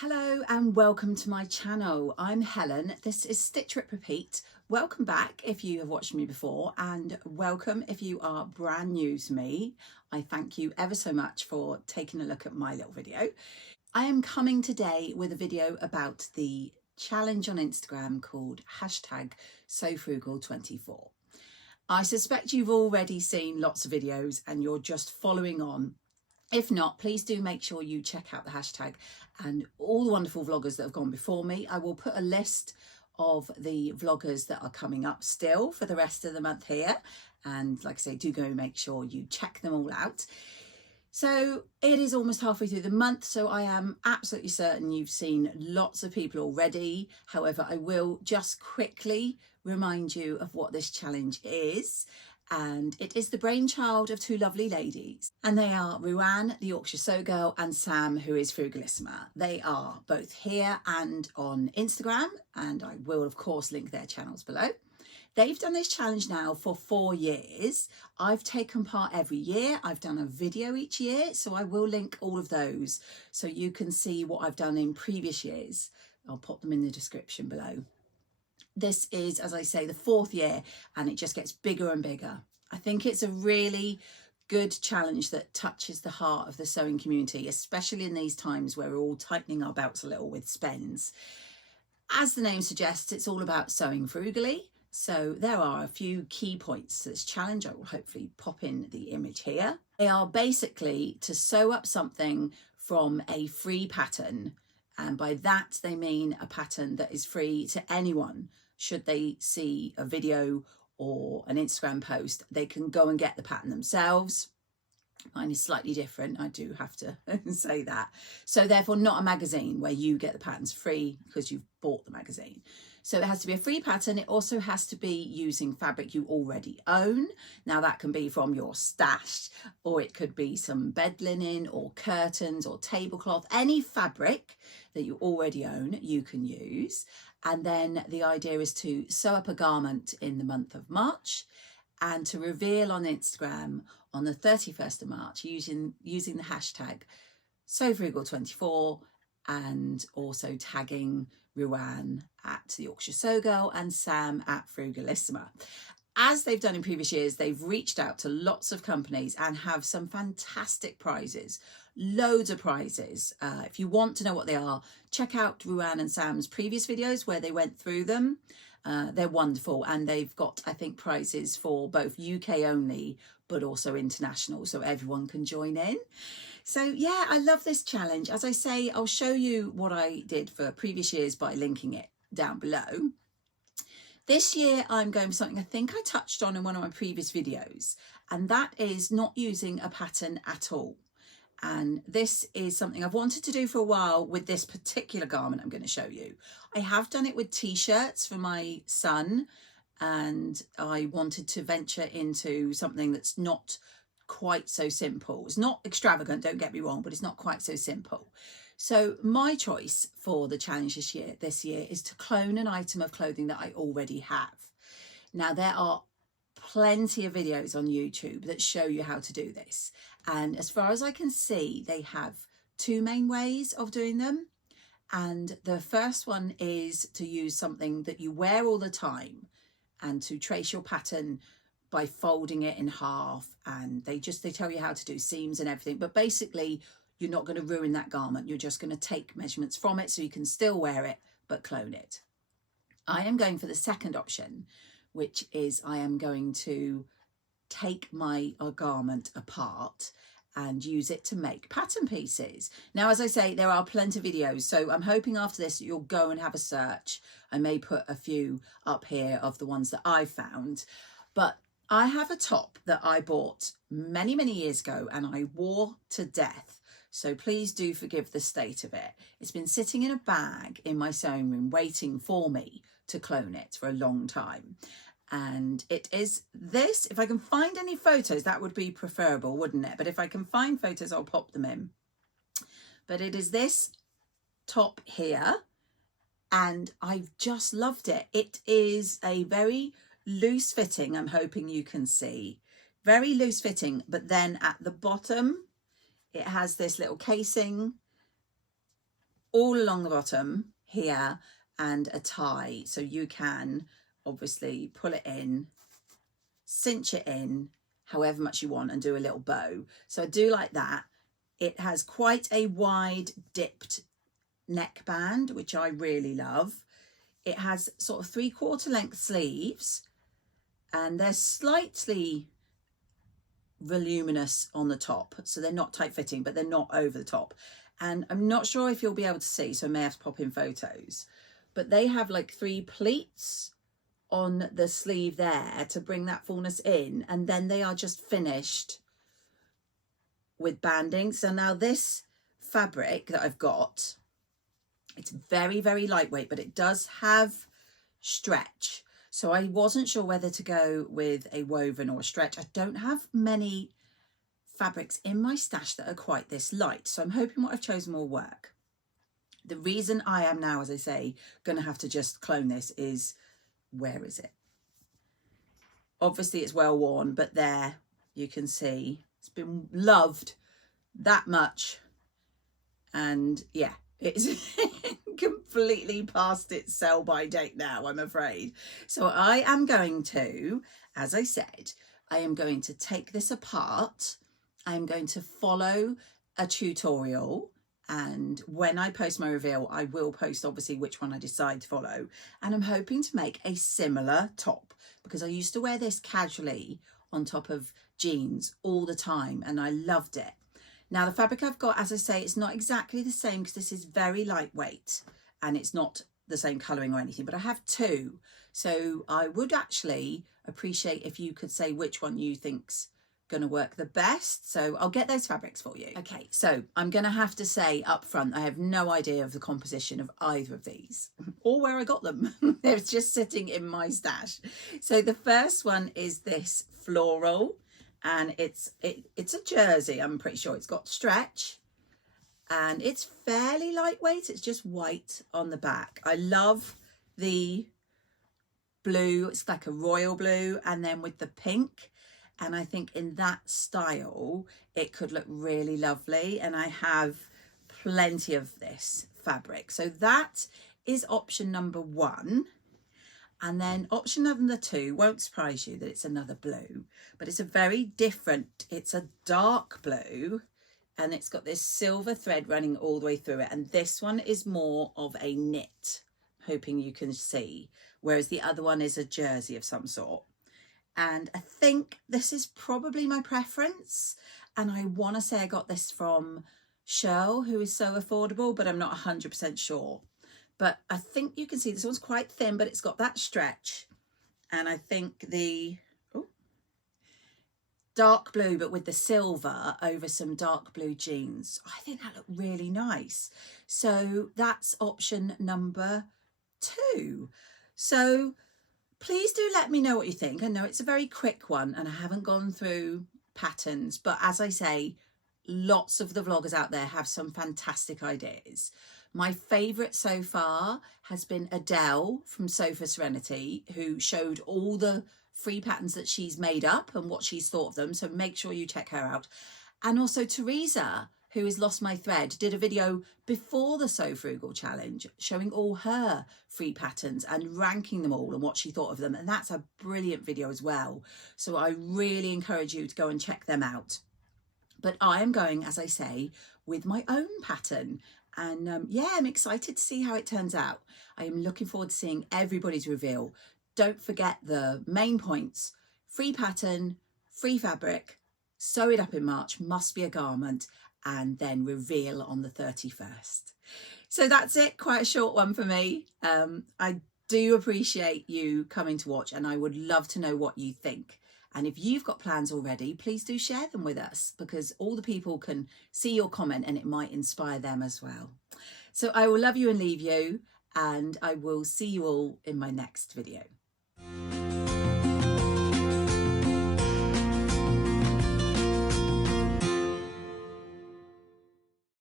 Hello and welcome to my channel. I'm Helen. This is Stitch Rip Repeat. Welcome back if you have watched me before, and welcome if you are brand new to me. I thank you ever so much for taking a look at my little video. I am coming today with a video about the challenge on Instagram called #SoFrugal24. I suspect you've already seen lots of videos and you're just following on. If not, please do make sure you check out the hashtag and all the wonderful vloggers that have gone before me. I will put a list of the vloggers that are coming up still for the rest of the month here. And like I say, do go make sure you check them all out. So it is almost halfway through the month, so I am absolutely certain you've seen lots of people already. However, I will just quickly remind you of what this challenge is. And it is the brainchild of two lovely ladies, and they are Ruan, the Yorkshire Sew Girl, and Sam, who is Frugalissima. They are both here and on Instagram, and I will of course link their channels below. They've done this challenge now for 4 years. I've taken part every year. I've done a video each year, so I will link all of those so you can see what I've done in previous years. I'll put them in the description below. This is, as I say, the 4th year, and it just gets bigger and bigger. I think it's a really good challenge that touches the heart of the sewing community, especially in these times where we're all tightening our belts a little with spends. As the name suggests, it's all about sewing frugally. So there are a few key points to this challenge. I will hopefully pop in the image here. They are basically to sew up something from a free pattern. And by that, they mean a pattern that is free to anyone. Should they see a video or an Instagram post, they can go and get the pattern themselves. Mine is slightly different, I do have to say that. So therefore not a magazine where you get the patterns free because you've bought the magazine. So it has to be a free pattern. It also has to be using fabric you already own. Now that can be from your stash, or it could be some bed linen or curtains or tablecloth. Any fabric that you already own, you can use. And then the idea is to sew up a garment in the month of March and to reveal on Instagram on the 31st of March using the hashtag SoFrugal24 and also tagging Ruan at the Yorkshire Sew Girl and Sam at Frugalissima. As they've done in previous years, they've reached out to lots of companies and have some fantastic prizes, loads of prizes. If you want to know what they are, check out Ruan and Sam's previous videos where they went through them. They're wonderful, and they've got, I think, prizes for both UK only but also international, so everyone can join in. So yeah, I love this challenge. As I say, I'll show you what I did for previous years by linking it down below. This year I'm going for something I think I touched on in one of my previous videos, and that is not using a pattern at all. And this is something I've wanted to do for a while with this particular garment I'm going to show you. I have done it with t-shirts for my son, and I wanted to venture into something that's not quite so simple. It's not extravagant, don't get me wrong, but it's not quite so simple. So my choice for the challenge this year is to clone an item of clothing that I already have. Now there are plenty of videos on YouTube that show you how to do this, and as far as I can see, they have 2 main ways of doing them. And the first one is to use something that you wear all the time and to trace your pattern by folding it in half, and they tell you how to do seams and everything, but basically you're not going to ruin that garment. You're just going to take measurements from it so you can still wear it but clone it. I am going for the second option, which is I am going to take my garment apart and use it to make pattern pieces. Now, as I say, there are plenty of videos, so I'm hoping after this you'll go and have a search. I may put a few up here of the ones that I found, but I have a top that I bought many, many years ago and I wore to death. So please do forgive the state of it. It's been sitting in a bag in my sewing room waiting for me to clone it for a long time. And it is this. If I can find any photos, that would be preferable, wouldn't it? But if I can find photos, I'll pop them in. But it is this top here, and I've just loved it. It is a very loose fitting, I'm hoping you can see. Very loose fitting, but then at the bottom, it has this little casing all along the bottom here and a tie. So you can obviously pull it in, cinch it in however much you want and do a little bow. So I do like that. It has quite a wide dipped neckband, which I really love. It has sort of 3/4 length sleeves, and they're slightly voluminous on the top, so they're not tight fitting, but they're not over the top. And I'm not sure if you'll be able to see, so I may have to pop in photos, but they have like 3 pleats on the sleeve there to bring that fullness in, and then they are just finished with banding. So now this fabric that I've got, it's very, very lightweight, but it does have stretch. So I wasn't sure whether to go with a woven or a stretch. I don't have many fabrics in my stash that are quite this light, so I'm hoping what I've chosen will work. The reason I am now, as I say, going to have to just clone this is, where is it? Obviously it's well worn, but there you can see it's been loved that much, and yeah, it's completely past its sell by date now, I'm afraid. So I am going to, as I said, I am going to take this apart. I'm going to follow a tutorial, and when I post my reveal, I will post obviously which one I decide to follow. And I'm hoping to make a similar top, because I used to wear this casually on top of jeans all the time and I loved it. Now the fabric I've got, as I say, it's not exactly the same because this is very lightweight and it's not the same colouring or anything, but I have 2. So I would actually appreciate if you could say which one you think's going to work the best. So I'll get those fabrics for you. Okay, so I'm going to have to say up front, I have no idea of the composition of either of these or where I got them. They're just sitting in my stash. So the first one is this floral, and it's a jersey. I'm pretty sure it's got stretch and it's fairly lightweight. It's just white on the back. I love the blue. It's like a royal blue, and then with the pink. And I think in that style, it could look really lovely. And I have plenty of this fabric. So that is option number 1. And then option number 2, won't surprise you that it's another blue, but it's a very different, it's a dark blue, and it's got this silver thread running all the way through it. And this one is more of a knit, hoping you can see, whereas the other one is a jersey of some sort. And I think this is probably my preference. And I want to say I got this from Shirl, who is so affordable, but I'm not 100% sure. But I think you can see this one's quite thin, but it's got that stretch. And I think the dark blue, but with the silver over some dark blue jeans, I think that looked really nice. So that's option number 2. So please do let me know what you think. I know it's a very quick one and I haven't gone through patterns, but as I say, lots of the vloggers out there have some fantastic ideas. My favourite so far has been Adele from Sofa Serenity, who showed all the free patterns that she's made up and what she's thought of them. So make sure you check her out. And also Theresa, who has lost my thread, did a video before the So Frugal challenge showing all her free patterns and ranking them all and what she thought of them. And that's a brilliant video as well. So I really encourage you to go and check them out. But I am going, as I say, with my own pattern. And yeah, I'm excited to see how it turns out. I am looking forward to seeing everybody's reveal. Don't forget the main points: free pattern, free fabric, sew it up in March, must be a garment, and then reveal on the 31st. So that's it, quite a short one for me. I do appreciate you coming to watch, and I would love to know what you think. And if you've got plans already, please do share them with us, because all the people can see your comment and it might inspire them as well. So I will love you and leave you, and I will see you all in my next video.